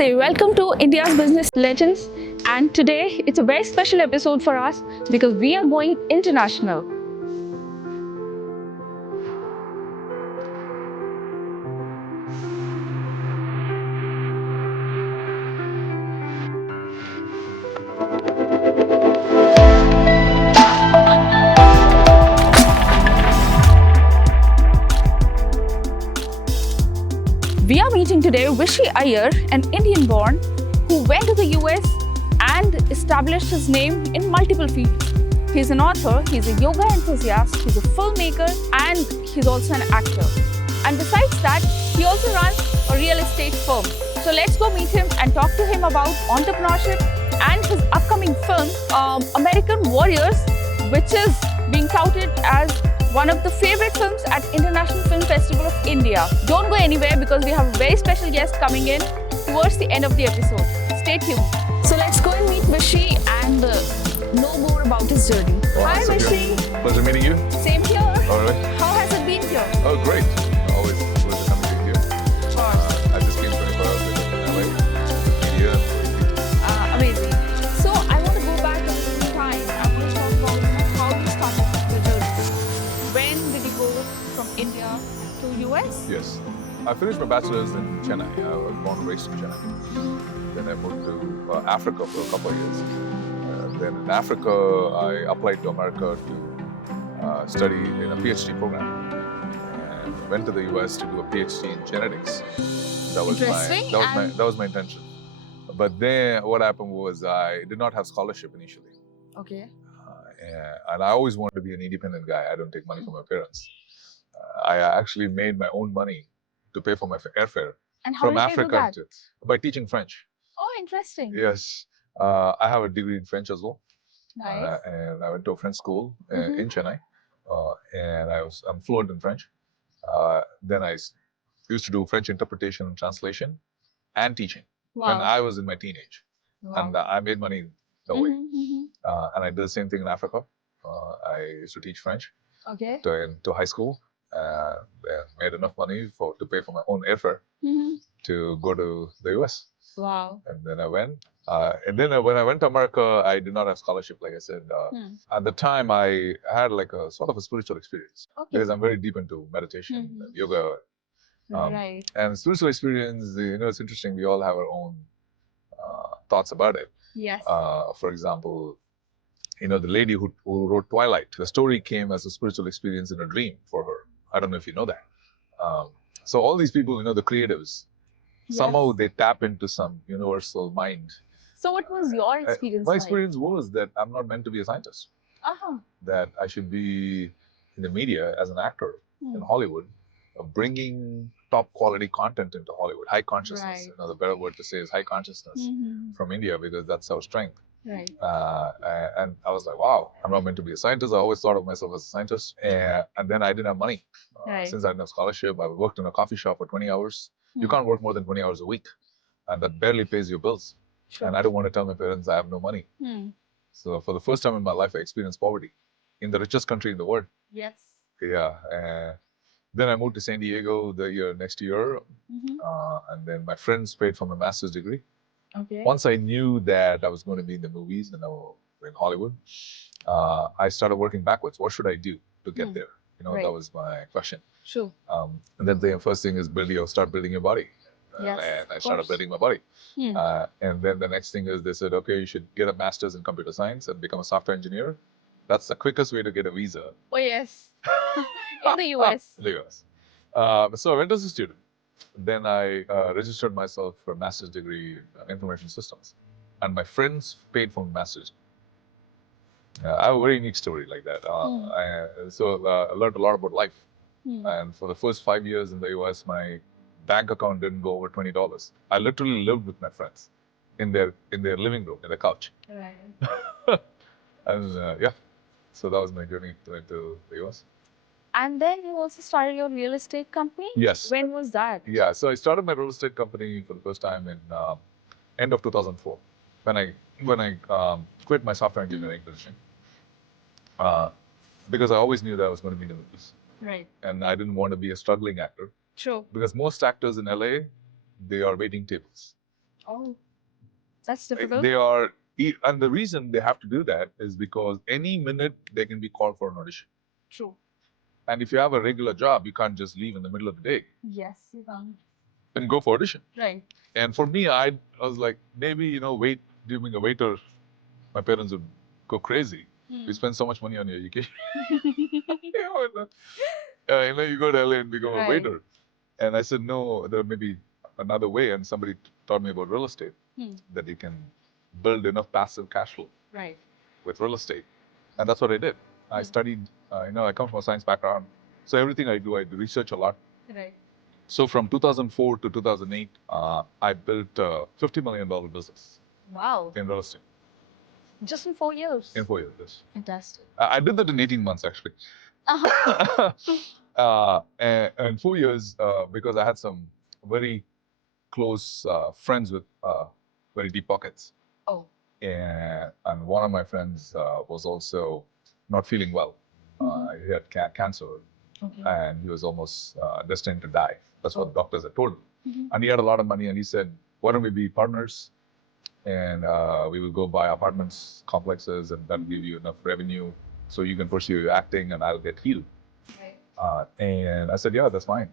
Namaste, welcome to India's Business Legends, and today it's a very special episode for us because we are going international. We are meeting today Vishy Ayyar, an Indian-born who went to the US and established his name in multiple fields. He's an author, he's a yoga enthusiast, he's a filmmaker, and he's also an actor. And besides that, he also runs a real estate firm. So let's go meet him and talk to him about entrepreneurship and his upcoming film, American Warriors, which is being touted as one of the favorite films at International Film Festival of India. Don't go anywhere because we have a very special guest coming in towards the end of the episode. Stay tuned. So let's go and meet Vishy and know more about his journey. Well, Hi Vishy. Pleasure meeting you. Same here. All right. How has it been here? Oh, great. Always a pleasure coming to you. Of course. I just came 24 hours ago from LA. Media. Amazing. So I want to go back a little time. I want to talk about how you started the journey. When did you go from India to US? Yes. I finished my bachelor's in Chennai. I was born and raised in Chennai. Then I moved to Africa for a couple of years. Then in Africa, I applied to America to study in a PhD program. And went to the US to do a PhD in genetics. That was Interesting. that was my intention. But then what happened was I did not have scholarship initially. Okay. And I always wanted to be an independent guy. I don't take money from my parents. I actually made my own money to pay for my airfare And how from did you do Africa that? by teaching French. Oh, interesting. Yes, I have a degree in French as well. Nice. And I went to a French school Mhm. in Chennai, and I'm fluent in French. Then I used to do French interpretation and translation and teaching when Wow. I was in my teenage, and I made money that way. And I did the same thing in Africa. I used to teach French Okay. to high school, and made enough money to pay for my own airfare to go to the US. Wow. And then I went. When I went to America, I did not have scholarship, like I said. At the time, I had like a sort of a spiritual experience Okay. because I'm very deep into meditation, and yoga, Right. and spiritual experience. It's interesting. We all have our own thoughts about it. Yes. For example, the lady who wrote Twilight, the story came as a spiritual experience in a dream for her. I don't know if you know that. So all these people, the creatives, somehow they tap into some universal mind. So what was your experience My like? experience was that I'm not meant to be a scientist. That I should be in the media as an actor in Hollywood, bringing top quality content into Hollywood, high consciousness. Right. The better word to say is high consciousness from India, because that's our strength. Right. And I was like, wow, I'm not meant to be a scientist. I always thought of myself as a scientist. And then I didn't have money. Right. Since I didn't have scholarship, I worked in a coffee shop for 20 hours. You can't work more than 20 hours a week. And that barely pays your bills. Sure. And I don't want to tell my parents I have no money. So for the first time in my life, I experienced poverty in the richest country in the world. Yes. Yeah. Then I moved to San Diego next year. And then my friends paid for my master's degree. Okay. Once I knew that I was going to be in the movies and in Hollywood, I started working backwards. What should I do to get there? Right. That was my question. Sure. And then the first thing is start building your body. Yes, And I of started course. building my body. And then the next thing is they said, okay, you should get a master's in computer science and become a software engineer. That's the quickest way to get a visa. Oh, yes. In the US. In the US. So I went as a student. Then I registered myself for a master's degree in information systems. And my friends paid for my master's. I have a very unique story like that. I learned a lot about life. And for the first 5 years in the US, my bank account didn't go over $20. I literally lived with my friends in their living room, in the couch. Right. And so that was my journey to the US. And then you also started your real estate company? Yes. When was that? Yeah, so I started my real estate company for the first time in end of 2004, when I quit my software engineering position, because I always knew that I was going to be in the movies, Right. and I didn't want to be a struggling actor, True. because most actors in LA, they are waiting tables. Oh, that's difficult. They are, and the reason they have to do that is because any minute they can be called for an audition. True. And if you have a regular job, you can't just leave in the middle of the day Yes, you can. and go for audition. Right. And for me, I was like, maybe, being a waiter, my parents would go crazy. We spend so much money on your education. You go to LA and become a waiter. And I said, no, there may be another way. And somebody taught me about real estate, that you can build enough passive cash flow with real estate. And that's what I did. I studied, I come from a science background. So everything I do research a lot. Right. So from 2004 to 2008, I built a $50 million business. Wow. In real estate. Just in 4 years. In 4 years, yes. Fantastic. I did that in 18 months, actually. And 4 years, because I had some very close friends with very deep pockets. Oh. And one of my friends was also not feeling well. He had cancer, and he was almost destined to die. That's what doctors had told him. And he had a lot of money, and he said, why don't we be partners? And we will go buy apartments, complexes, and that'll give you enough revenue so you can pursue your acting, and I'll get healed. Right. And I said, yeah, that's fine.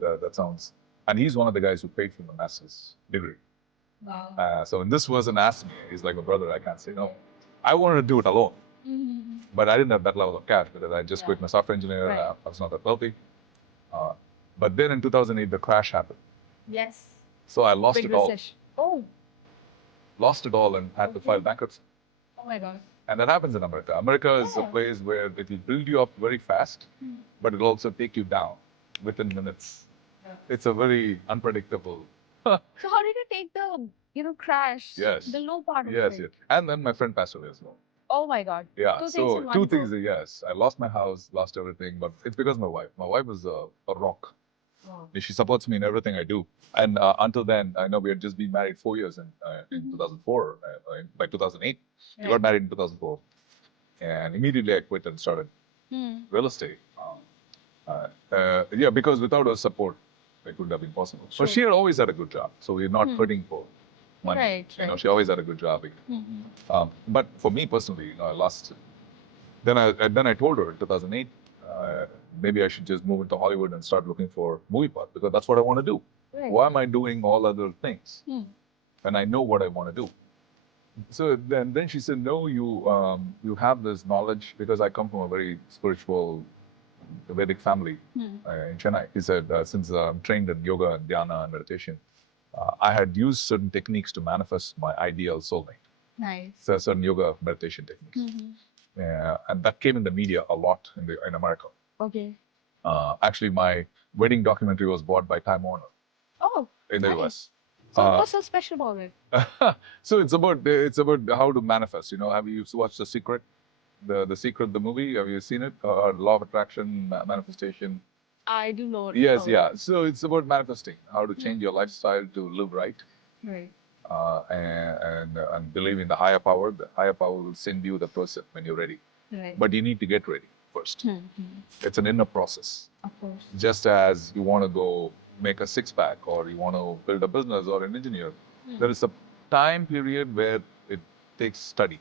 That sounds. And he's one of the guys who paid for my master's degree. Wow. So when this wasn't asked me, he's like, my brother, I can't say no. I wanted to do it alone, but I didn't have that level of cash because I just quit my software engineer. Right. I was not that wealthy. But then in 2008, the crash happened. Yes. So I lost Big it all. recession. Oh. Lost it all and had to file bankruptcy. Oh my God. And that happens in America. America is a place where it will build you up very fast, but it'll also take you down within minutes. Yeah. It's a very unpredictable. So how did you take the crash? Yes. The low part of it. Yes. And then my friend passed away as well. Oh my God. Yeah. Two things. Go. Yes, I lost my house, lost everything, but it's because of my wife. My wife is a rock. Wow. She supports me in everything I do. And until then, I know we had just been married 4 years in 2004. By 2008, we got married in 2004. And immediately I quit and started real estate. Because without her support, it would have been possible. Sure. But she had always had a good job. So we're not hurting for money. Right. She always had a good job. But for me personally, I lost it. Then I told her in 2008, maybe I should just move into Hollywood and start looking for movie parts because that's what I want to do. Right. Why am I doing all other things? And I know what I want to do. So then she said, no, you have this knowledge because I come from a very spiritual Vedic family in Chennai. He said, since I'm trained in yoga and dhyana and meditation, I had used certain techniques to manifest my ideal soulmate. Nice. So certain yoga meditation techniques. And that came in the media a lot in America. Okay. Actually, my wedding documentary was bought by Time Warner. Oh. In the US. So what's so special about it? So it's about how to manifest. Have you watched The Secret? The Secret, the movie. Have you seen it? Law of Attraction, manifestation. I do know. Yes, yeah. So it's about manifesting, how to change your lifestyle to live right. Right. And believe in the higher power. The higher power will send you the person when you're ready. Right. But you need to get ready first. It's an inner process. Of course. Just as you want to go make a six-pack or you want to build a business or an engineer, there is a time period where it takes study.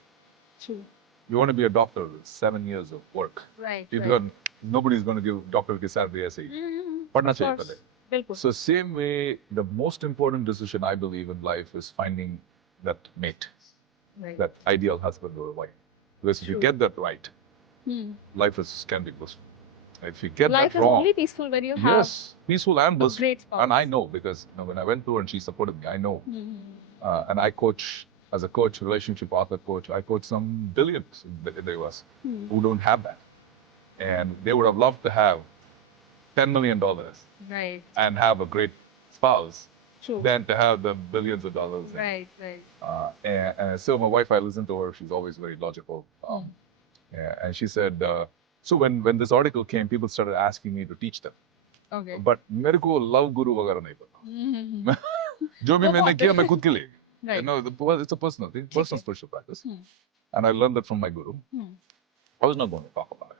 True. You want to be a doctor, 7 years of work. Right. Nobody's going to give doctor ki salary aise hi. Padhna chahiye pehle. Bilkul. So same way, the most important decision I believe in life is finding that mate, that ideal husband or wife. Because if you get that right, life can be blissful. If you get life that wrong, is only peaceful when you have peaceful and blissful. Great spouse. And I know because when I went through and she supported me, I know. And I coach as a coach, relationship author coach. I coach some billions in the US who don't have that, and they would have loved to have $10 million and have a great spouse. True. Than to have the billions of dollars. Right. And so my wife, I listen to her. She's always very logical. And she said, so when this article came, people started asking me to teach them. Okay. But मेरे को love guru वगैरह नहीं पता. जो भी मैंने किया मैं खुद के लिए. Right. It's a personal thing, personal spiritual practice. And I learned that from my guru. I was not going to talk about it.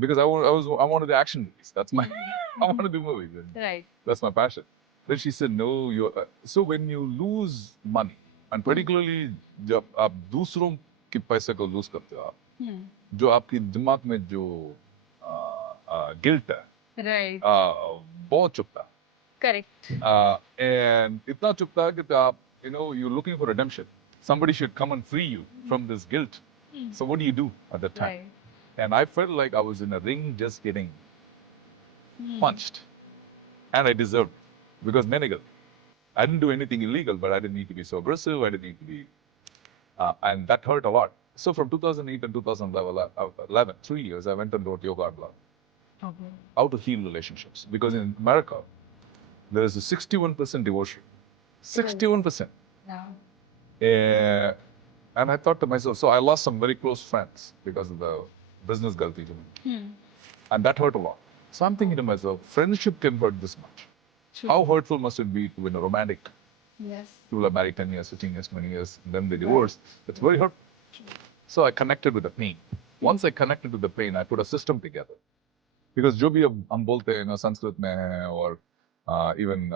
Because I wanted the action movies. That's my, I want to do movies. Right. That's my passion. Then she said, no, you. So when you lose money, and particularly जब आप दूसरों के पैसे को lose करते हो आप, जो आपकी दिमाग में जो guilt है, Right. बहुत चुभता है. Correct. And इतना चुभता है कि आप, you're looking for redemption. Somebody should come and free you from this guilt. So what do you do at that time? Right. And I felt like I was in a ring just getting punched. And I deserved it. Because Menegal, I didn't do anything illegal, but I didn't need to be so aggressive. I didn't need to be, and that hurt a lot. So from 2008 and 2011, 3 years, I went and wrote Yoga and Love. Okay. How to heal relationships. Because in America, there is a 61% divorce rate. 61%. Yeah. And I thought to myself, so I lost some very close friends because of the business galti. And that hurt a lot. So I'm thinking to myself, friendship can hurt this much. True. How hurtful must it be to win a romantic? Yes. People are married 10 years, 15 years, 20 years, and then they divorce. It's very hurtful. So I connected with the pain. Once I connected with the pain, I put a system together. Because जो भी अब हम बोलते हैं संस्कृत में है और even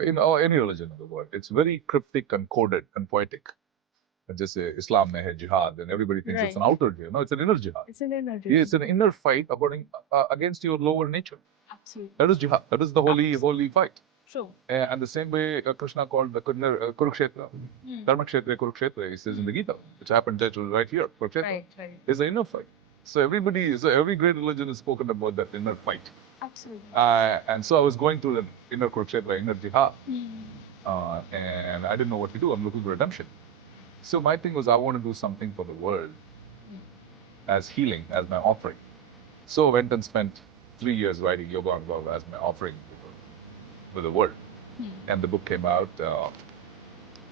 in any religion of the world, it's very cryptic and coded and poetic. Just Islam mein hai jihad, and everybody thinks it's an outer jihad. No, it's an inner jihad. It's an inner jihad. It's an inner fight against your lower nature. Absolutely. That is jihad. That is the holy fight. True. And the same way Krishna called the Kurukshetra, Dharmakshetra, Kurukshetra, he says in the Gita, which happened right here, Kurukshetra. Right. Is the inner fight. So every great religion is spoken about that inner fight. Absolutely. And so I was going through the inner Kurukshetra, inner jihad. And I didn't know what to do. I'm looking for redemption. So my thing was, I want to do something for the world as healing, as my offering. So I went and spent 3 years writing Yoga and Love as my offering for the world. And the book came out.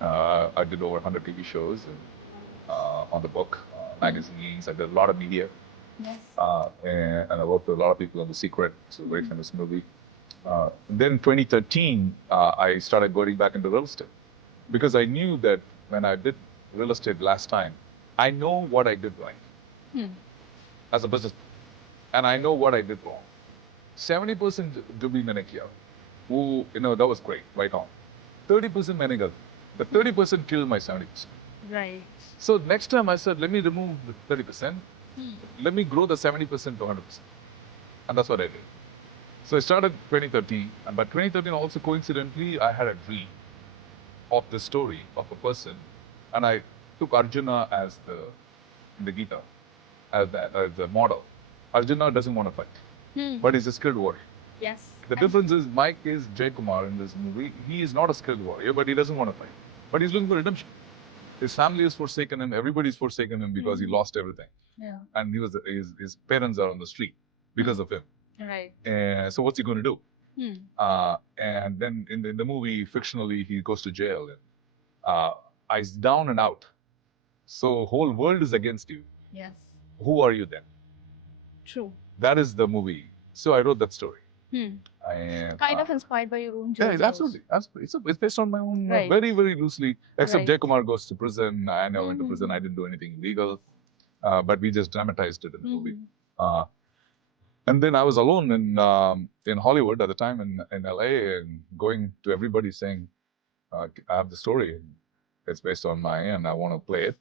I did over 100 TV shows on the book, magazines. I did a lot of media. Yes. And I worked with a lot of people on The Secret. It's a very famous movie. Then in 2013, I started going back into real estate. Because I knew that when I did real estate last time, I know what I did right as a businessman. And I know what I did wrong. 70% जो भी मैंने किया, वो, that was great, right on. 30% मैंने गलत. The 30% killed my 70%. Right. So next time I said, let me remove the 30%. Let me grow the 70% to 100%. And that's what I did. So I started 2013. And by 2013 also coincidentally, I had a dream of the story of a person. And I took Arjuna as the Gita, as the model. Arjuna doesn't want to fight, but he's a skilled warrior. Yes. The difference is Mike is Jay Kumar in this movie. He is not a skilled warrior, but he doesn't want to fight. But he's looking for redemption. His family is forsaken him. Everybody's forsaken him because he lost everything. Yeah. And his parents are on the street because of him. Right. So what's he going to do? And then in the movie, fictionally, he goes to jail. And, he's down and out. So whole world is against you. Yes. Who are you then? True. That is the movie. So I wrote that story. And kind of inspired by your own journey. journey. Yeah, absolutely. It's based on my own, Right. very, very loosely. Except Right. Jay Kumar goes to prison. I never went to prison. I didn't do anything illegal. But we just dramatized it in the movie. And then I was alone in Hollywood at the time in LA and going to everybody saying, I have the story. It's based on my end. I want to play it.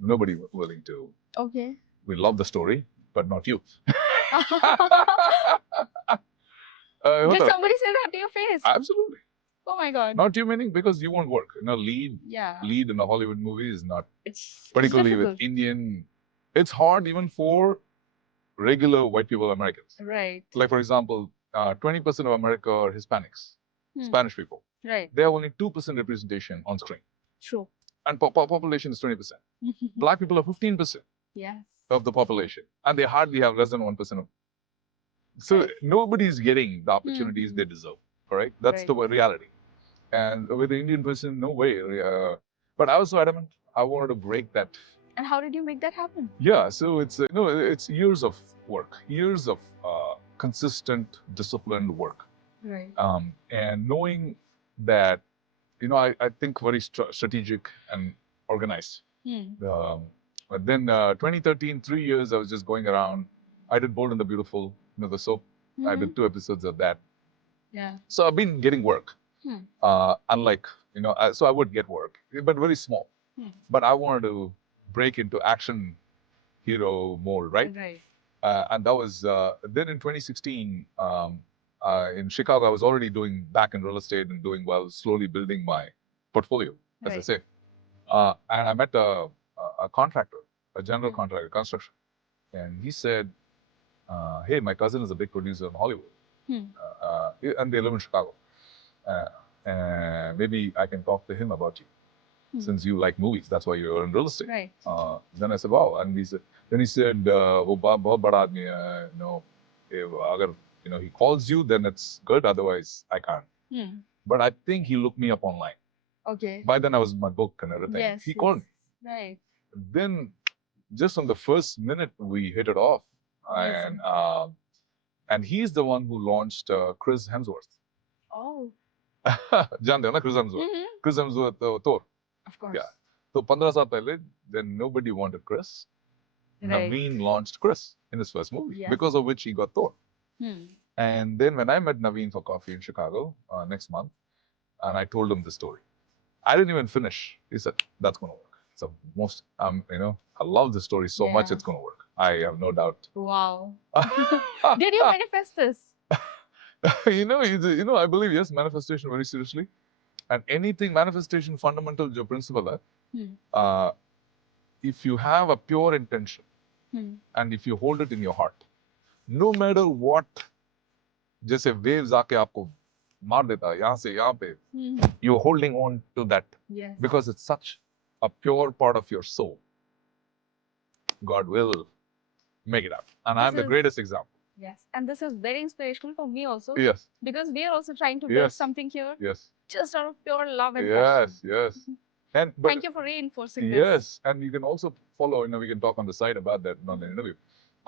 Nobody was willing to. Okay. We love the story, but not you. Did somebody say that to your face? Absolutely. Oh my God. Not you meaning because you won't work. Lead in a Hollywood movie is not. It's particularly difficult. With Indian. It's hard even for regular white people, Americans. Right. Like for example, 20% of America are Hispanics, Spanish people. Right. They have only 2% representation on screen. True. And population is 20%. Black people are 15%. Yes. Of the population, and they hardly have less than 1% of. So nobody's getting the opportunities they deserve. Correct? That's the reality. And with the Indian person, no way. But I was so adamant. I wanted to break that. And how did you make that happen? Yeah. So it's years of work, years of consistent, disciplined work. Right. And knowing that, I think very strategic and organized. But then 2013, 3 years, I was just going around. I did Bold and the Beautiful, the soap. I did 2 episodes of that. Yeah. So I've been getting work. Unlike, so I would get work, but very small. But I wanted to break into action hero mode, right? Right. And that was then in 2016 in Chicago. I was already doing back in real estate and doing well, slowly building my portfolio, as I Right. say. And I met a contractor, a general contractor, construction, and he said, "Hey, my cousin is a big producer in Hollywood, and they live in Chicago. Maybe I can talk to him about you." Since you like movies, that's why you're in real estate. Right. Then I said, wow. And then he said, "वो बहुत बड़ा आदमी है, if अगर, he calls you, then it's good. Otherwise, I can't." But I think he looked me up online. Okay. By then, I was in my book and everything. Yes. He called me. Right. Then, just on the first minute, we hit it off. Amazing. And he's the one who launched Chris Hemsworth. Oh. जानते हो ना Chris Hemsworth? Chris Hemsworth, Thor. Of course. Yeah. So 15 साल पहले, then nobody wanted Chris. Right. Naveen launched Chris in his first movie, Yes. because of which he got Thor. And then when I met Naveen for coffee in Chicago next month, and I told him the story, I didn't even finish. He said, "That's going to work." So most, I love the story so much, Yeah. it's going to work. I have no doubt. Wow. Did you manifest this? I believe, yes, manifestation very seriously. And anything manifestation fundamental jo principle hai, if you have a pure intention and if you hold it in your heart, no matter what, जैसे waves आके आपको मार देता है यहाँ से यहाँ पे, you're holding on to that. Yes. Because it's such a pure part of your soul. God will make it happen. And I'm the greatest example. Yes. And this is very inspirational for me also. Yes. Because we are also trying to build Yes. something here. Yes. Just out of pure love and Yes. passion. Yes. And Thank you for reinforcing this. yes, and you can also follow. We can talk on the side about that on the interview.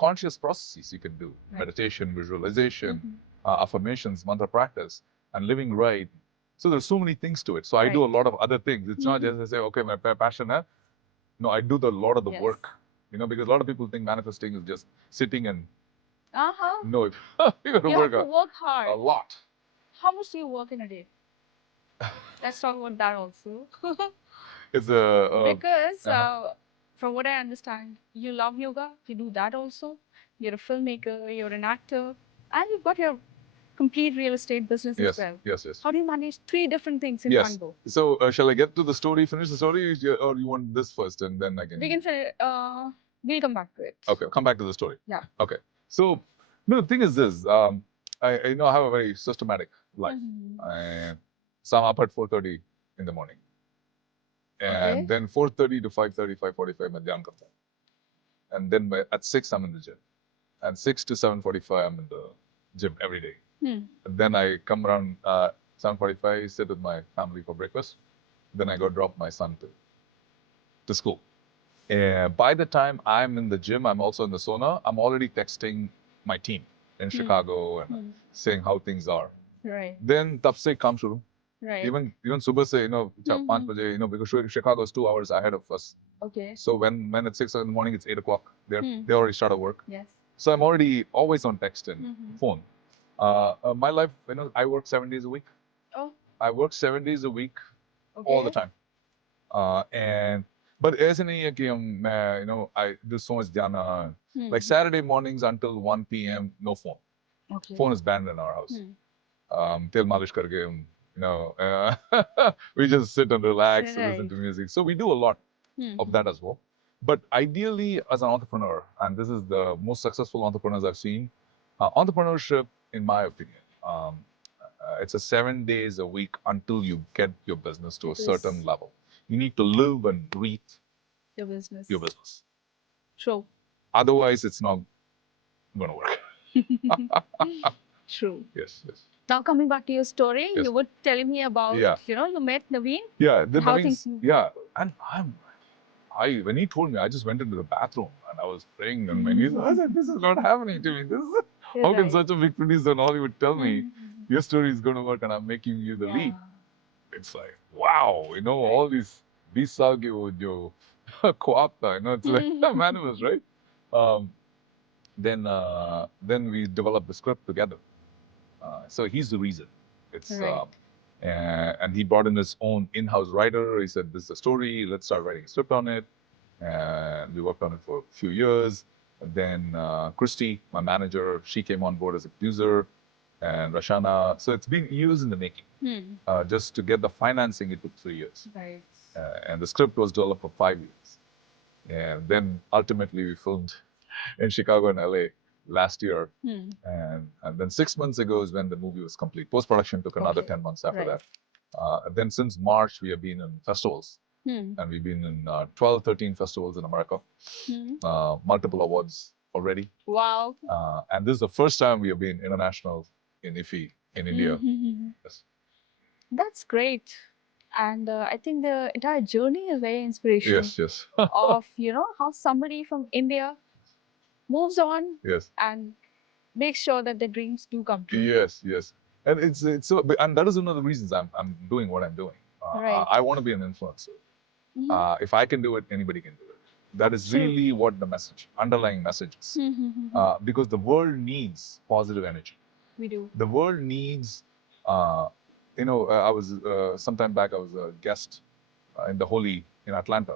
Conscious processes you can do: meditation, visualization, affirmations, mantra practice, and living right. So there's so many things to it. So I do a lot of other things. It's not just I say, okay, my passion. No, I do a lot of the work. Because a lot of people think manifesting is just sitting and no, you have to work hard. A lot. How much do you work in a day? Let's talk about that also. It's a because from what I understand, you love yoga. You do that also. You're a filmmaker. You're an actor, and you've got your complete real estate business as well. Yes. How do you manage 3 different things in one go? So shall I get to the story, finish the story, or you want this first and then I can? We can say, we'll come back to it. Okay, come back to the story. Yeah. Okay. So, no, the thing is this. I have a very systematic life. So I'm up at 4:30 in the morning. And then 4:30 to 5:30, 5:45 मैं ध्यान करता हूँ. And then at 6 I'm in the gym. And 6 to 7:45 I'm in the gym every day. And then I come around 7:45, sit with my family for breakfast. Then I go drop my son to school. And by the time I'm in the gym, I'm also in the sauna, I'm already texting my team in Chicago and saying how things are. Right. Then तब से काम शुरू. Right. Even सुबह से 5 बजे, because Chicago is 2 hours ahead of us. Okay. So when it's 6 in the morning, it's 8 o'clock. They already started work. Yes. So I'm already always on text and phone. My life, I work 7 days a week. Oh. I work 7 days a week, all the time. But ऐसे नहीं है कि I do so much dhyana. Like Saturday mornings until 1 p.m. no phone. Okay. Phone is banned in our house. Tel malish karke, we just sit and relax, listen to music. So we do a lot of that as well. But ideally, as an entrepreneur, and this is the most successful entrepreneurs I've seen, entrepreneurship, in my opinion, it's a 7 days a week until you get your business to a certain level. You need to live and breathe your business. True. Otherwise, it's not going to work. True. Yes. Now coming back to your story, you were telling me about, you met Naveen. Yeah. How things move. Yeah. And when he told me, I just went into the bathroom and I was praying on my knees. I said, this is not happening to me. How can such a big producer in Hollywood tell me your story is going to work and I'm making you the lead? It's like, wow, all these Bisag jo Koapta, it's like manuals, right? Then we developed the script together. So he's the reason. It's And he brought in his own in-house writer. He said, "This is a story. Let's start writing a script on it." And we worked on it for a few years. And then Christy, my manager, she came on board as a producer, and Rashana. So it's been years in the making. Just to get the financing, it took 3 years. Right. And the script was developed for 5 years. And then ultimately we filmed in Chicago and LA last year. And then 6 months ago is when the movie was complete. Post-production took another 10 months after that. Then since March, we have been in festivals. And we've been in 12, 13 festivals in America. Multiple awards already. Wow. And this is the first time we have been international in IFFI in India. Yes. That's great. And I think the entire journey is very inspirational. Yes. Of, how somebody from India moves on Yes. and makes sure that their dreams do come true. Yes. And it's so, and that is one of the reasons I'm doing what I'm doing. Right. I want to be an influencer. If I can do it, anybody can do it. That is really what the underlying message is. Because the world needs positive energy. We do. The world needs, I was, sometime back, I was a guest in the Holi in Atlanta.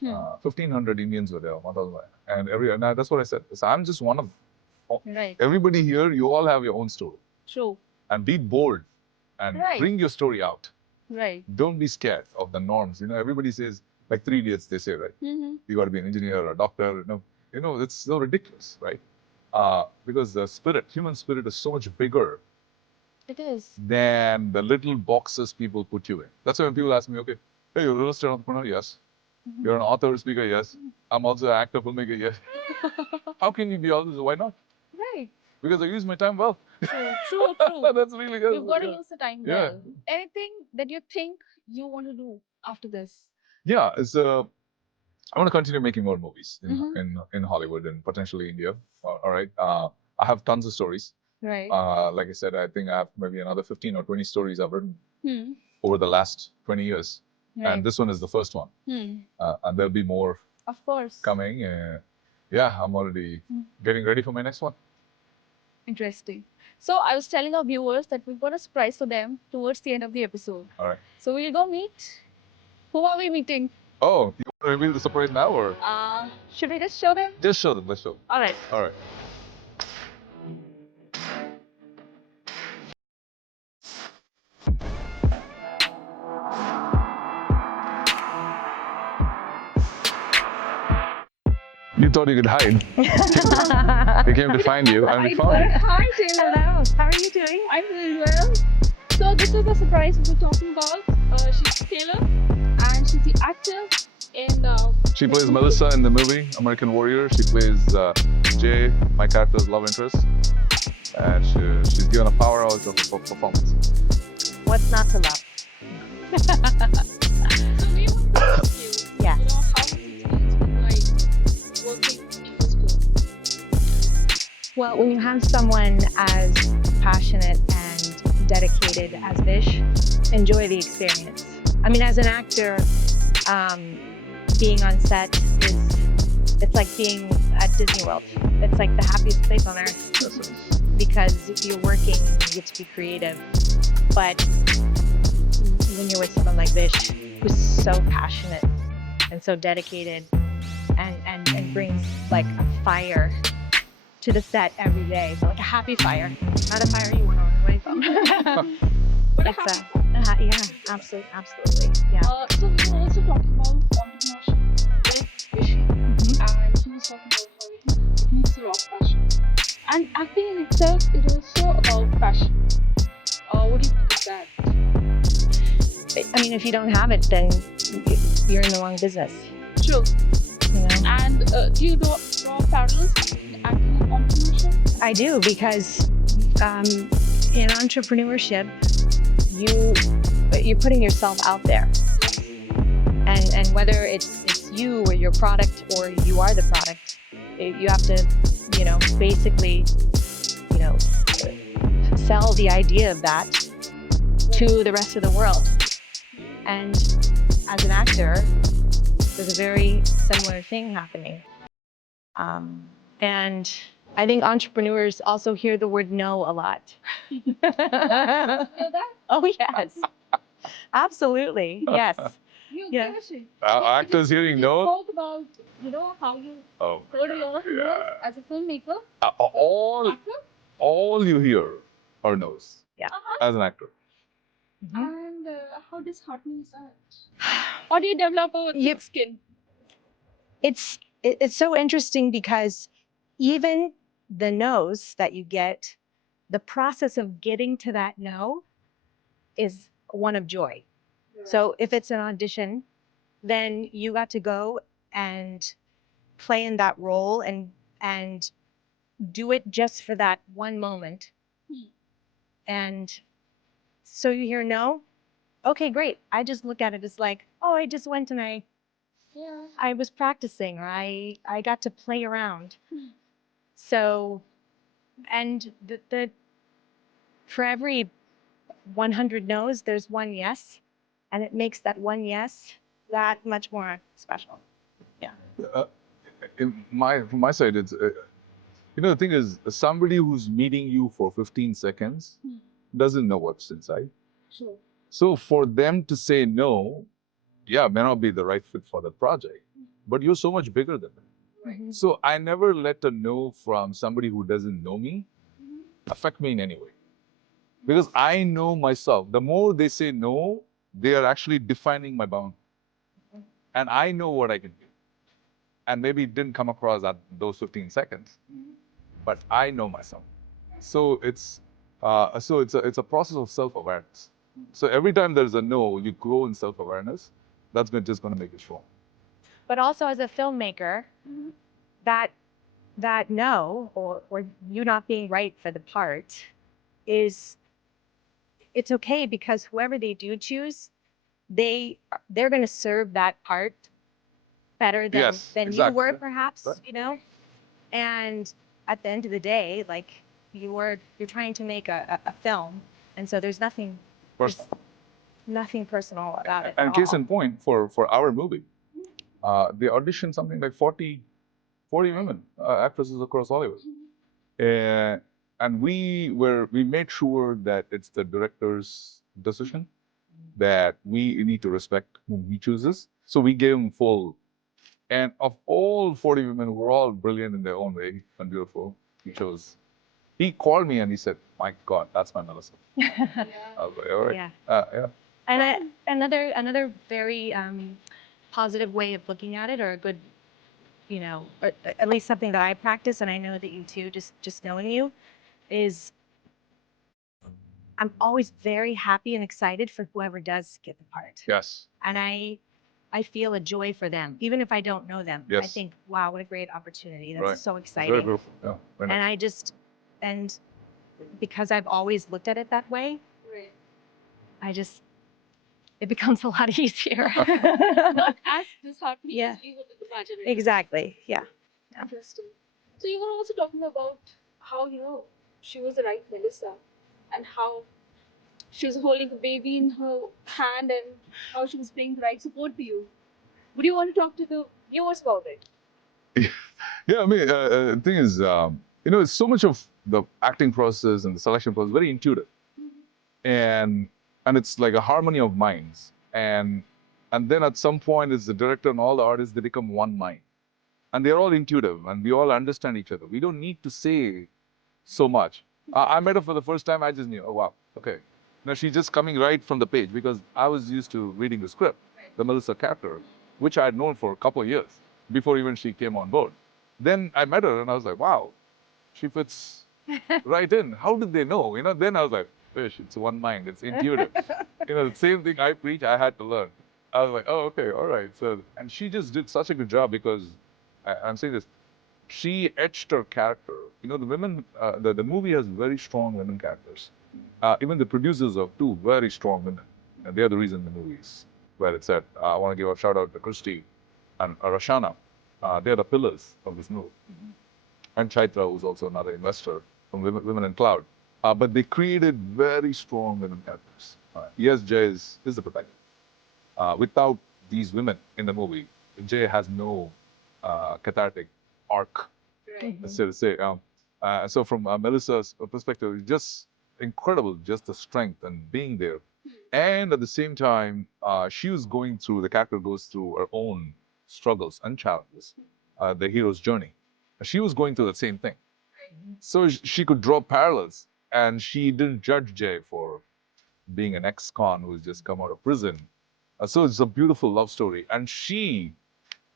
1,500 Indians were there, 1,000. And that's what I said. So I'm just one of them. Right. Everybody here, you all have your own story. True. And be bold and bring your story out. Right. Don't be scared of the norms. Everybody says, like 3 Idiots, they say, right? You got to be an engineer or a doctor. It's so ridiculous, right? Because the human spirit is so much bigger It is. than the little boxes people put you in. That's why when people ask me, okay, hey, you're a real estate entrepreneur? Yes. You're an author, speaker? Yes. I'm also an actor, filmmaker? Yes. How can you be all this? Why not? Right. Because I use my time well. True. That's really good. You've got to use the time well. Anything that you think you want to do after this? Yeah, I want to continue making more movies in Hollywood and potentially India. All right. I have tons of stories. Right. Like I said, I think I have maybe another 15 or 20 stories I've written over the last 20 years. Right. And this one is the first one. And there'll be more Of course. coming. I'm already getting ready for my next one. Interesting. So I was telling our viewers that we've got a surprise for them towards the end of the episode. All right. So we'll go meet. Who are we meeting? Oh, you want to reveal the surprise now, or? Should we just show them? Just show them. Let's show them. All right. All right. You thought you could hide. We came to find you, and we found you. Hi, Taylor. Hello. How are you doing? I'm doing well. So this is the surprise we're talking about. She's Taylor, and she's the actor in. She plays Melissa in the movie American Warrior. She plays Jay, my character's love interest, and she's given a powerhouse of performance. What's not to love? So we want to ask you. Yeah. How has it been like working in this school? Well, when you have someone as passionate and dedicated as Vish, enjoy the experience. I mean, as an actor, being on set it's like being at Disney World. It's like the happiest place on earth. That's it. Because if you're working, you get to be creative. But when you're with someone like Vish, who's so passionate and so dedicated and brings like a fire to the set every day, but like a happy fire, not a fire you want to run away from. But It's yeah, absolutely, yeah. So we were also talking about entrepreneurship with Vishy, and he was talking about how it needs a lot of passion. And acting in itself is also about passion. What do you think of that? I mean, if you don't have it, then you're in the wrong business. True. You know? And do you draw parallels between acting and entrepreneurship? I do, because in entrepreneurship, you're putting yourself out there, and whether it's you or your product or you are the product, you have to, basically, sell the idea of that to the rest of the world. And as an actor, there's a very similar thing happening. And I think entrepreneurs also hear the word no a lot. Feel that? Oh, yes. Absolutely. Yes. Yeah. Actors hearing no. Talk about, how you Oh, heard a lot of no's yeah. as a filmmaker. All you hear are no's Yeah. as an actor. And how disheartening is that? How do you develop a thick skin? It's so interesting because even the no's that you get, the process of getting to that no is one of joy. So if it's an audition, then you got to go and play in that role and do it just for that one moment. And so you hear no, okay, great. I just look at it as like, oh, I just went and I was practicing, or I got to play around. So, and the for every 100 no's, there's one yes, and it makes that one yes that much more special. Yeah. From my side, it's the thing is, somebody who's meeting you for 15 seconds doesn't know what's inside. Sure. So for them to say no, yeah, may not be the right fit for the project, but you're so much bigger than them. Right. So I never let a no from somebody who doesn't know me affect me in any way. Because I know myself. The more they say no, they are actually defining my bound. And I know what I can do. And maybe it didn't come across at those 15 seconds, but I know myself. So it's it's a process of self-awareness. So every time there's a no, you grow in self-awareness. That's just going to make you strong. But also as a filmmaker, that no, or you not being right for the part is, it's okay, because whoever they do choose, they're going to serve that part better than Yes, than you exactly. were, perhaps, Right. And at the end of the day, like, you're trying to make a film, and so there's nothing Personal. nothing personal about it. And at case all. in point, for our movie, they auditioned something like 40 women, actresses across Hollywood. And we made sure that it's the director's decision, that we need to respect whom he chooses. So we gave him full. And of all 40 women, who were all brilliant in their own way and beautiful, he chose. He called me and he said, "My God, that's my Melissa." I was like, "All right." Yeah. Yeah. And another very positive way of looking at it, or a good, or at least something that I practice, and I know that you too, just knowing you, is I'm always very happy and excited for whoever does get the part. Yes. And I feel a joy for them, even if I don't know them. I Yes. think, wow, what a great opportunity. That's Right. so It's very exciting. beautiful. Yeah. Very nice. And because I've always looked at it that way, Right. it becomes a lot easier. Not as disheartening Yeah. as we would imagine it. Exactly. Yeah. Interesting. So you were also talking about how, she was the right Melissa, and how she was holding a baby in her hand, and how she was paying the right support to you. Would you want to talk to the viewers about it? Yeah, I mean, the thing is, it's so much of the acting process and the selection process very intuitive, and it's like a harmony of minds, and then at some point, it's the director and all the artists, they become one mind, and they're all intuitive, and we all understand each other. We don't need to say so much. I met her for the first time. I just knew, oh wow, okay. Now she's just coming right from the page, because I was used to reading the script, the Melissa character, which I had known for a couple of years before even she came on board. Then I met her and I was like, wow, she fits right in. How did they know? Then I was like, fish, it's one mind, it's intuitive. The same thing I preach, I had to learn. I was like, oh, okay, all right. So, and she just did such a good job, because I'm saying this, she etched her character. The women, the movie has very strong women characters. Even the producers of two very strong women. And they're the reason the movie is where it's at. I want to give a shout out to Christy and Rashana. They're the pillars of this movie. And Chaitra, who's also another investor from Women in Cloud. But they created very strong women characters. Yes, Jay is the protagonist. Without these women in the movie, Jay has no cathartic arc, Right. so to say. So from Melissa's perspective, just incredible, just the strength and being there. And at the same time, she was going through, the character goes through her own struggles and challenges, the hero's journey. She was going through the same thing. So she could draw parallels, and she didn't judge Jay for being an ex-con who's just come out of prison. So it's a beautiful love story. And she,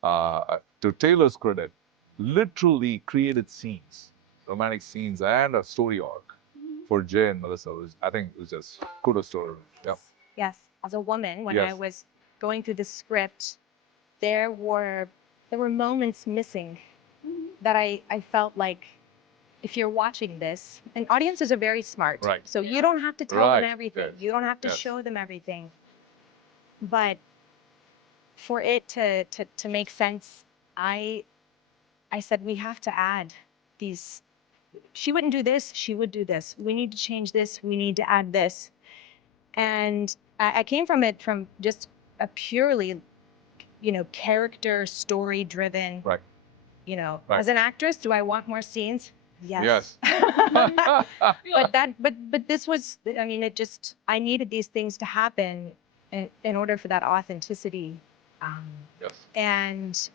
to Taylor's credit, literally created scenes, romantic scenes, and a story arc for Jay and Melissa. I think it was just kudos to her. Yeah. Yes. As a woman, when I Yes. was going through the script, there were moments missing that I felt like, if you're watching this, and audiences are very smart. Right. So you don't have to tell Right. them everything. Yes. You don't have to Yes. show them everything. But for it to make sense, I said we have to add these. She wouldn't do this, she would do this. We need to change this, we need to add this. And I came from it from just a purely, character story driven. Right. Right. As an actress, do I want more scenes? Yes. Yes. But this was, I mean, I needed these things to happen in order for that authenticity. Yes. And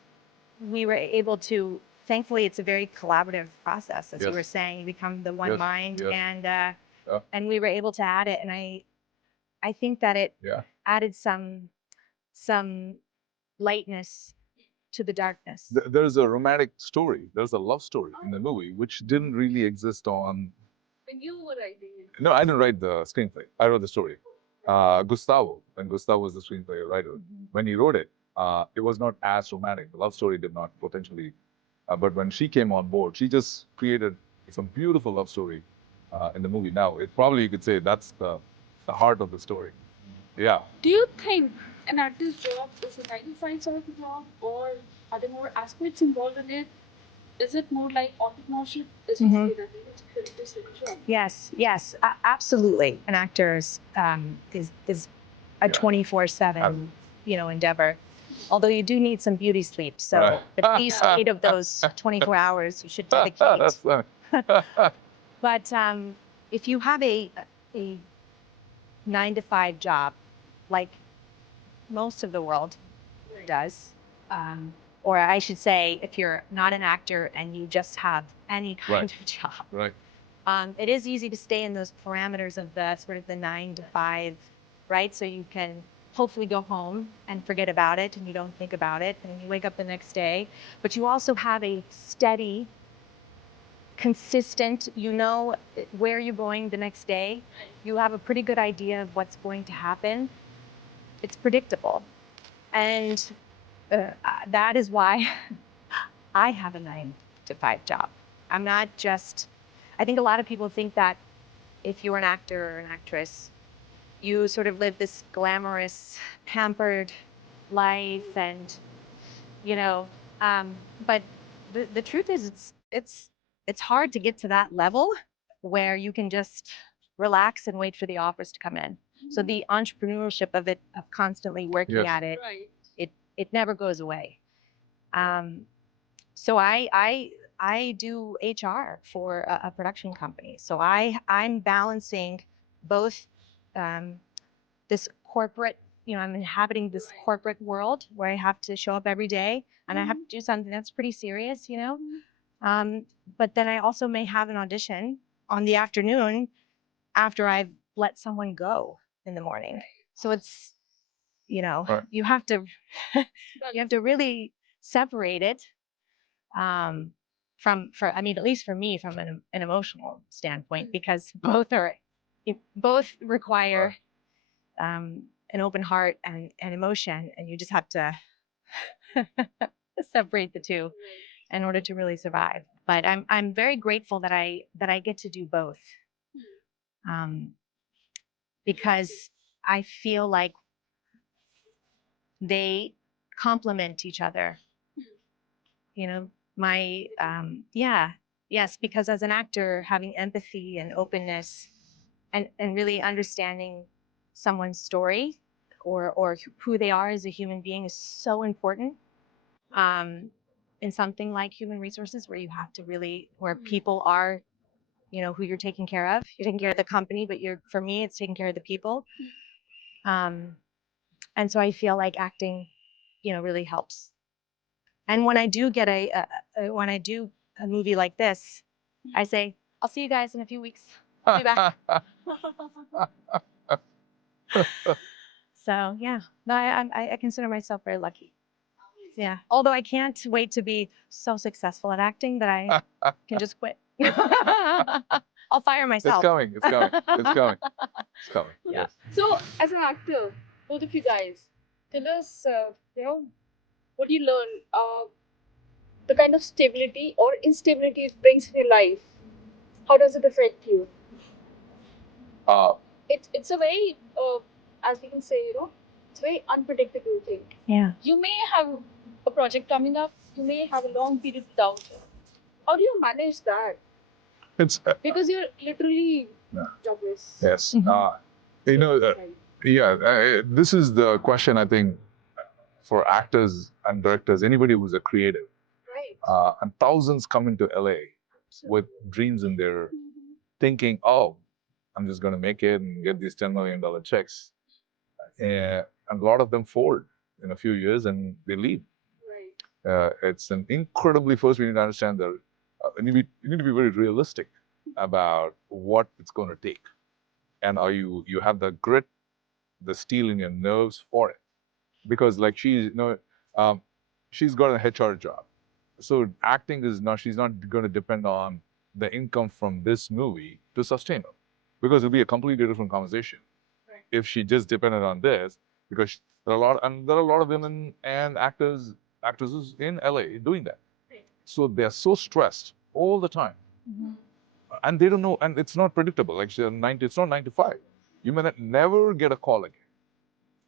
we were able to, thankfully, it's a very collaborative process. As you Yes. were saying, you become the one Yes, mind, yes. and we were able to add it. And I think that it Yeah. added some lightness to the darkness. There's a romantic story. There's a love story in the movie, which didn't really exist on. When you were writing it. No, I didn't write the screenplay. I wrote the story. Gustavo, when Gustavo was the screenplay writer, when he wrote it, it was not as romantic. The love story did not potentially. But when she came on board, she just created some beautiful love story in the movie. Now, it probably, you could say, that's the heart of the story. Yeah. Do you think an actor's job is a 9 to 5 sort of job, or are there more aspects involved in it? Is it more like entrepreneurship? Is it Mhm. say that it's a job? Yes, absolutely. An actor's is a Yeah. 24/7, endeavor. Although you do need some beauty sleep, so Right. at least 8 of those 24 hours you should dedicate. That's funny. But if you have a 9 to 5 job, like most of the world does, or I should say, if you're not an actor and you just have any kind Right. of job, Right. it is easy to stay in those parameters of the sort of the 9 to 5, right? So you can hopefully go home and forget about it, and you don't think about it, and you wake up the next day. But you also have a steady, consistent, where you're going the next day. You have a pretty good idea of what's going to happen. It's predictable. And that is why I have a 9 to 5 job. I'm not just, I think a lot of people think that if you're an actor or an actress, you sort of live this glamorous, pampered life, and but the truth is, it's hard to get to that level where you can just relax and wait for the offers to come in. So the entrepreneurship of it, of constantly working Yes. at it, Right. it never goes away. So I do HR for a production company. So I'm balancing both this corporate, I'm inhabiting this corporate world where I have to show up every day and I have to do something that's pretty serious, but then I also may have an audition on the afternoon after I've let someone go in the morning. So it's, Right. you have to really separate it I mean, at least for me, from an emotional standpoint, because both require an open heart and emotion, and you just have to separate the two in order to really survive. But I'm very grateful that I get to do both, because I feel like they complement each other. My yes, because as an actor, having empathy and openness and really understanding someone's story or who they are as a human being is so important, in something like human resources, where you have to really, where people are, who you're taking care of. You're taking care of the company, but for me, it's taking care of the people. And so I feel like acting, really helps. And when I do get when I do a movie like this, I say, I'll see you guys in a few weeks. I'll be back. So yeah, no, I consider myself very lucky. Yeah. Although I can't wait to be so successful at acting that I can just quit. I'll fire myself. It's coming. It's coming. It's coming. It's coming. Yeah. Yes. So, as an actor, both of you guys, tell us, what do you learn? The kind of stability or instability it brings in your life. How does it affect you? Uh, It's a very, as we can say, it's a very unpredictable thing. Yeah. You may have a project coming up. You may have a long period without it. How do you manage that? it's Because you're literally Yeah. jobless. yes. Mhm. This is the question I think for actors and directors, anybody who's a creative. Right. And thousands come into LA with dreams in their thinking, oh, I'm just going to make it and get these $10 million checks. And a lot of them fold in a few years and they leave. Right. It's an incredibly, first we need to understand that you need to be very realistic about what it's going to take. And are you have the grit, the steel in your nerves for it. Because like she's got an HR job. So acting is not, she's not going to depend on the income from this movie to sustain her. Because it'll be a completely different conversation. Right. If she just depended on this, because there are a lot of women and actresses in LA doing that. Right. So they're so stressed all the time. Mhm. And they don't know, and it's not predictable. Like it's not 9 to 5. You may never get a call again.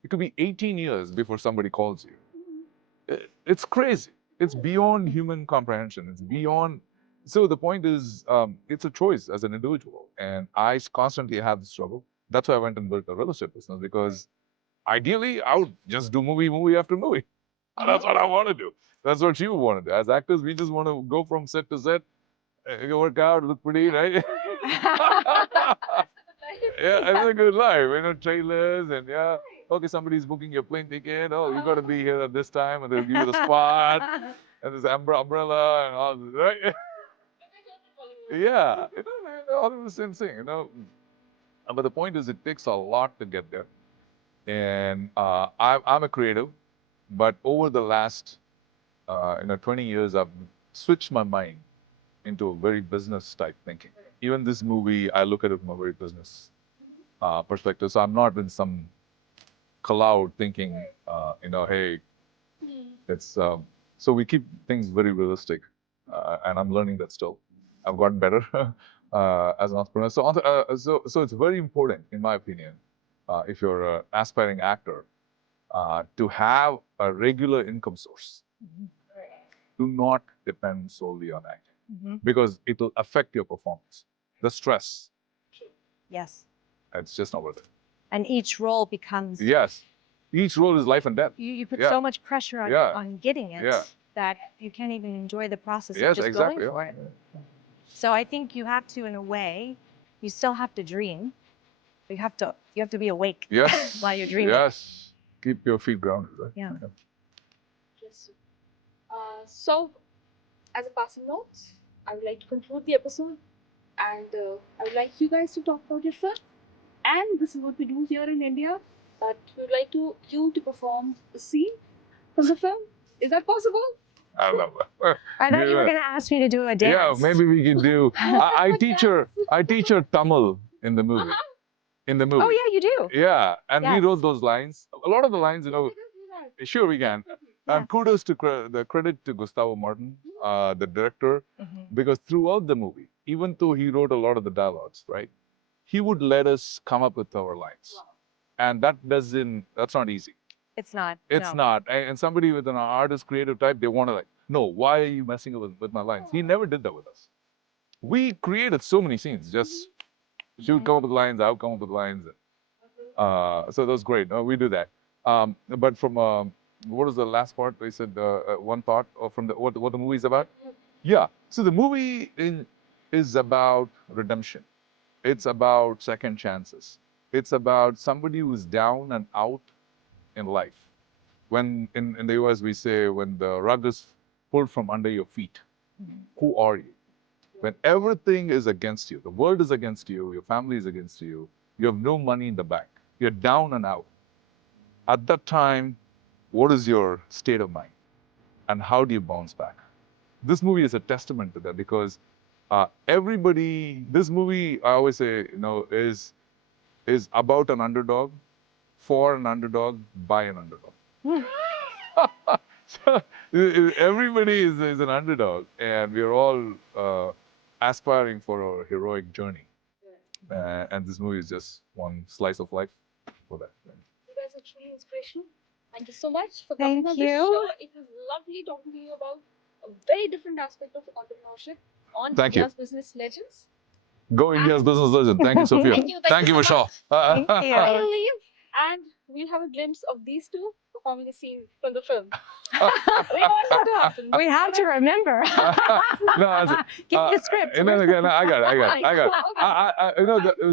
It could be 18 years before somebody calls you. It's crazy. It's beyond human comprehension. It's beyond. So the point is, it's a choice as an individual. And I constantly have the struggle. That's why I went and built a real estate business, because ideally I would just do movie after movie. That's what I want to do. That's what you want to do. As actors, we just want to go from set to set, work out, look pretty, right? Yeah, it's a good life. Trailers and yeah. Okay, somebody's booking your plane ticket. Oh, you got to be here at this time, and they'll give you the spot and this umbrella and all this, right? Yeah, all of the same thing. But the point is, it takes a lot to get there. And I'm a creative, but over the last 20 years, I've switched my mind into a very business type thinking. Even this movie, I look at it from a very business perspective. So I'm not in some cloud thinking, hey, it's so we keep things very realistic, and I'm learning that still. I've gotten better as an entrepreneur. So it's very important, in my opinion, if you're an aspiring actor, to have a regular income source. Do not depend solely on acting, because it will affect your performance. The stress, Yes. it's just not worth it. And each role becomes. Yes, each role is life and death. You put Yeah. so much pressure on, Yeah. on getting it Yeah. that you can't even enjoy the process Yes, of just exactly. going for it. So I think you have to, in a way, you still have to dream, but you have to be awake Yes. while you're dreaming. Yes. Keep your feet grounded. Right? Yeah. Yes. So, as a passing note, I would like to conclude the episode, and I would like you guys to talk about your film. And this is what we do here in India. That we would like you to perform a scene from the film. Is that possible? I don't know. I thought you were going to ask me to do a dance. Yeah, maybe we can do. I teach her Tamil in the movie. In the movie. Oh, yeah, you do. Yeah, and we Yes. wrote those lines. A lot of the lines, sure we can. Yeah. And kudos to the credit to Gustavo Martin, the director, because throughout the movie, even though he wrote a lot of the dialogues, right, he would let us come up with our lines, and that's not easy. It's not. It's no. not. And somebody with an artist, creative type, they want to no, why are you messing with my lines? He never did that with us. We created so many scenes. Just she would come up with lines, I would come up with lines. So that was great. We do that. But from what was the last part? They said one thought from what the movie's about. Yeah. So the movie is about redemption. It's about second chances. It's about somebody who's down and out in life. When in the US we say when the rug is pulled from under your feet, who are you? When everything is against you, the world is against you, your family is against you, you have no money in the bank, you're down and out. At that time, what is your state of mind? And how do you bounce back? This movie is a testament to that because this movie, I always say, is about an underdog, for an underdog, by an underdog. So, everybody is an underdog, and we're all aspiring for our heroic journey. And this movie is just one slice of life for that. You guys are truly inspirational. Thank you so much for Thank coming on this you. show. It was lovely talking to you about a very different aspect of entrepreneurship on Thank you. India's business legends. Go India's business legend. Thank you, Sophia. Thank you. Thank you, so Vishal. Thank you. I will leave, and we'll have a glimpse of these two performing a scene from the film. We want that to happen. We have to remember. No, Give me the script. no, I got it.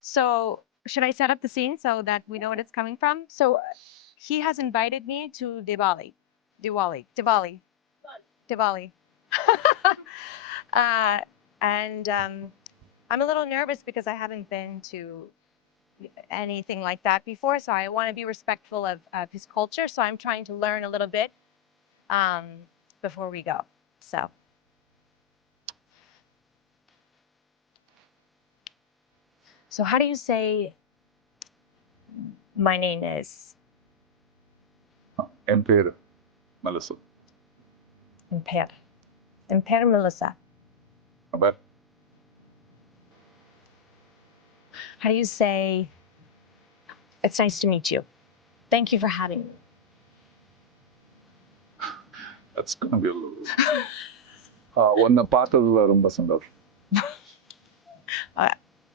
So should I set up the scene so that we know what it's coming from? So he has invited me to Diwali. And I'm a little nervous because I haven't been to anything like that before. So I want to be respectful of his culture. So I'm trying to learn a little bit before we go. So how do you say my name is? Empire, Melissa. Empire Melissa. How about? How do you say, it's nice to meet you. Thank you for having me. That's gonna be a little. One part of Rumba Sundar.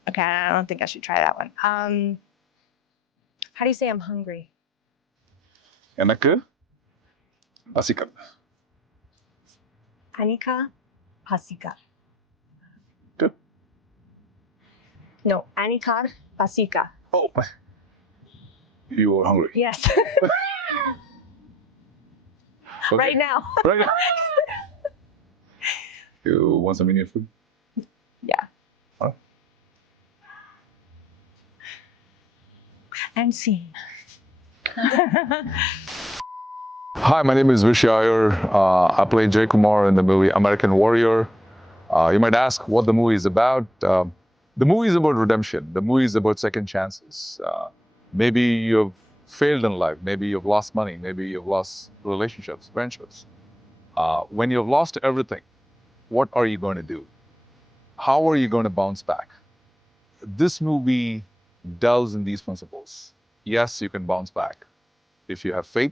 Okay, I don't think I should try that one. How do you say I'm hungry? Enakku Pasika. Anika Pasika. Good. No, Anika Pasika. Oh, you are hungry. Yes. Okay. Right now. Right now. You want some Indian food? Yeah. Huh? And see. Hi, my name is Vishy Ayyar. I play Jay Kumar in the movie American Warrior. You might ask what the movie is about. The movie is about redemption. The movie is about second chances. Maybe you've failed in life. Maybe you've lost money. Maybe you've lost relationships, friendships. When you've lost everything, what are you going to do? How are you going to bounce back? This movie delves in these principles. Yes, you can bounce back if you have faith,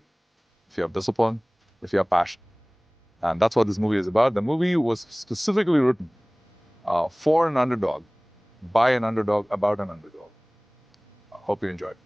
if you have discipline, if you have passion. And that's what this movie is about. The movie was specifically written for an underdog, by an underdog, about an underdog. I hope you enjoy it.